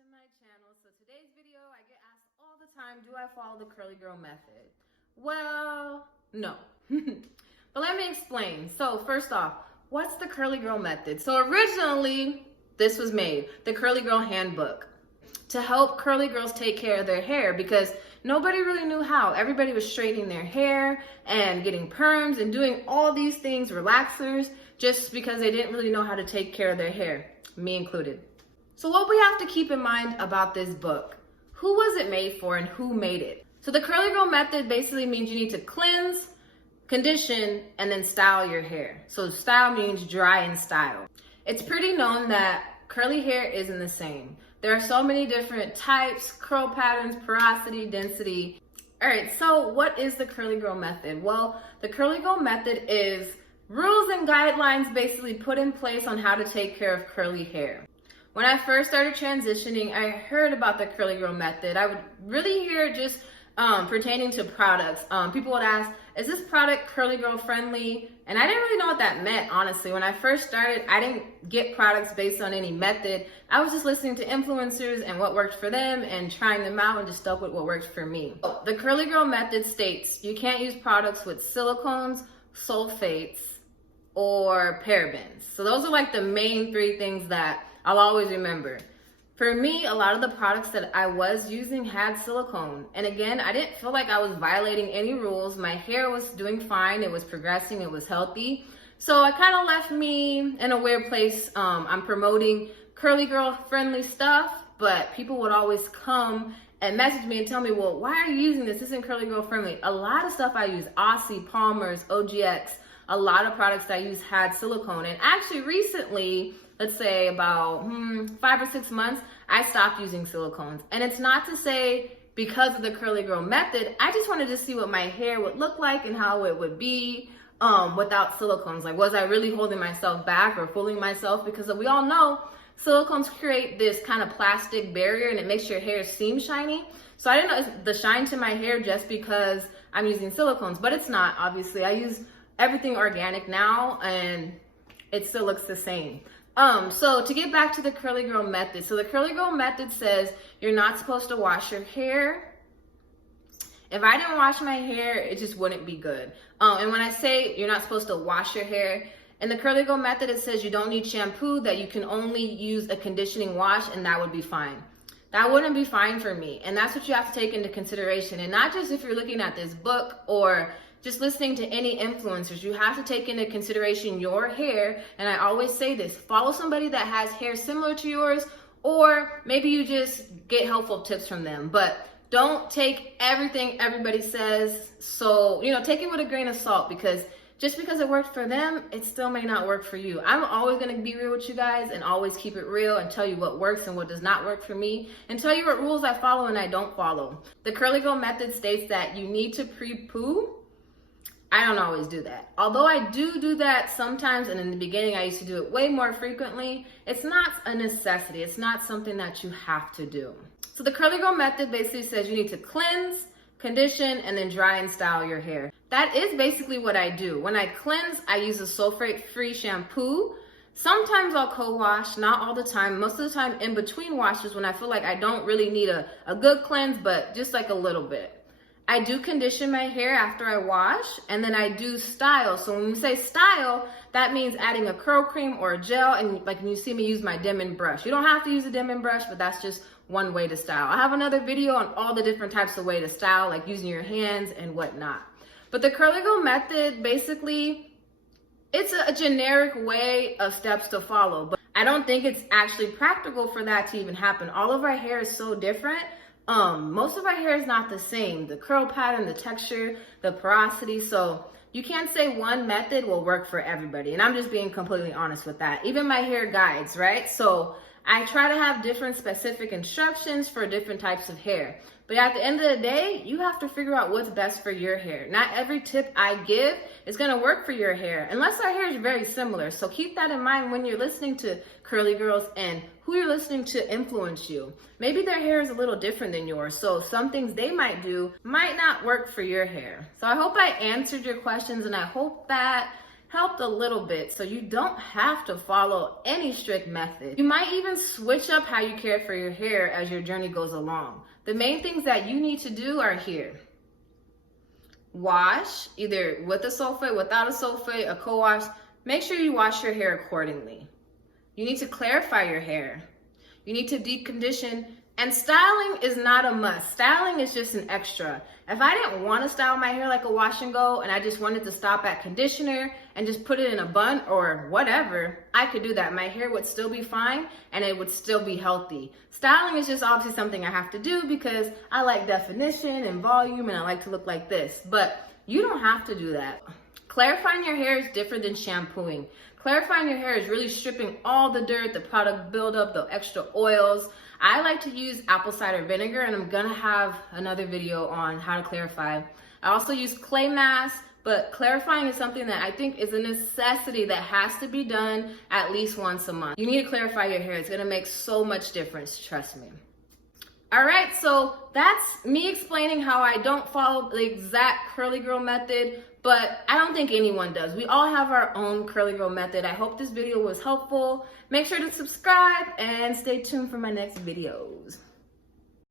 to my channel. So today's video, I get asked all the time, do I follow the curly girl method? Well, no. But let me explain. So first off, what's the curly girl method? So originally, this was made, the Curly Girl Handbook, to help curly girls take care of their hair because nobody really knew how. Everybody was straightening their hair and getting perms and doing all these things, relaxers, just because they didn't really know how to take care of their hair, me included. So what we have to keep in mind about this book, who was it made for and who made it? So the curly girl method basically means you need to cleanse, condition, and then style your hair. So style means dry and style. It's pretty known that curly hair isn't the same. There are so many different types, curl patterns, porosity, density. All right, so what is the curly girl method? Well, the curly girl method is rules and guidelines basically put in place on how to take care of curly hair. When I first started transitioning, I heard about the curly girl method. I would really hear just pertaining to products. People would ask, is this product curly girl friendly? And I didn't really know what that meant, honestly. When I first started, I didn't get products based on any method. I was just listening to influencers and what worked for them and trying them out and just stuck with what worked for me. The curly girl method states you can't use products with silicones, sulfates, or parabens. So those are like the main three things that I'll always remember. For me, a lot of the products that I was using had silicone. And again, I didn't feel like I was violating any rules. My hair was doing fine. It was progressing. It was healthy. So it kind of left me in a weird place. I'm promoting curly girl friendly stuff, but people would always come and message me and tell me, well, why are you using this? This isn't curly girl friendly. A lot of stuff I use, Aussie, Palmer's, OGX, a lot of products that I use had silicone. And actually recently, let's say about 5 or 6 months, I stopped using silicones. And it's not to say because of the curly girl method, I just wanted to see what my hair would look like and how it would be without silicones. Like, was I really holding myself back or fooling myself? Because we all know silicones create this kind of plastic barrier and it makes your hair seem shiny. So I didn't know the shine to my hair just because I'm using silicones, but it's not, obviously. I use everything organic now and it still looks the same. So to get back to the curly girl method. So the curly girl method says you're not supposed to wash your hair. If I didn't wash my hair, it just wouldn't be good. And when I say you're not supposed to wash your hair, in the curly girl method, it says you don't need shampoo, that you can only use a conditioning wash and that would be fine. That wouldn't be fine for me. And that's what you have to take into consideration. And not just if you're looking at this book or just listening to any influencers, you have to take into consideration your hair. And I always say this, follow somebody that has hair similar to yours, or maybe you just get helpful tips from them. But don't take everything everybody says. So, take it with a grain of salt, because just because it worked for them, it still may not work for you. I'm always gonna be real with you guys and always keep it real and tell you what works and what does not work for me and tell you what rules I follow and I don't follow. The curly girl method states that you need to pre-poo. I don't always do that. Although I do that sometimes, and in the beginning I used to do it way more frequently, it's not a necessity. It's not something that you have to do. So the curly girl method basically says you need to cleanse, condition, and then dry and style your hair. That is basically what I do. When I cleanse, I use a sulfate-free shampoo. Sometimes I'll co-wash, not all the time. Most of the time in between washes when I feel like I don't really need a good cleanse, but just like a little bit. I do condition my hair after I wash, and then I do style. So when we say style, that means adding a curl cream or a gel, and like when you see me use my Denman brush. You don't have to use a Denman brush, but that's just one way to style. I have another video on all the different types of way to style, like using your hands and whatnot. But the curly girl method, basically, it's a generic way of steps to follow, but I don't think it's actually practical for that to even happen. All of our hair is so different. Most of our hair is not the same. The curl pattern, the texture, the porosity. So you can't say one method will work for everybody. And I'm just being completely honest with that. Even my hair guides, right? So I try to have different specific instructions for different types of hair. But at the end of the day, you have to figure out what's best for your hair. Not every tip I give is going to work for your hair, unless our hair is very similar. So keep that in mind when you're listening to curly girls and who you're listening to influence you. Maybe their hair is a little different than yours, so some things they might do might not work for your hair. So I hope I answered your questions, and I hope that helped a little bit, so you don't have to follow any strict method. You might even switch up how you care for your hair as your journey goes along. The main things that you need to do are here. Wash, either with a sulfate, without a sulfate, a co-wash. Make sure you wash your hair accordingly. You need to clarify your hair. You need to deep condition, and styling is not a must. Styling is just an extra. If I didn't want to style my hair like a wash and go and I just wanted to stop at conditioner and just put it in a bun or whatever, I could do that. My hair would still be fine and it would still be healthy. Styling is just obviously something I have to do because I like definition and volume and I like to look like this, but you don't have to do that. Clarifying your hair is different than shampooing. Clarifying your hair is really stripping all the dirt, the product buildup, the extra oils. I like to use apple cider vinegar, and I'm gonna have another video on how to clarify. I also use clay mask, but clarifying is something that I think is a necessity that has to be done at least once a month. You need to clarify your hair. It's gonna make so much difference, trust me. All right, so that's me explaining how I don't follow the exact curly girl method, but I don't think anyone does. We all have our own curly girl method. I hope this video was helpful. Make sure to subscribe and stay tuned for my next videos.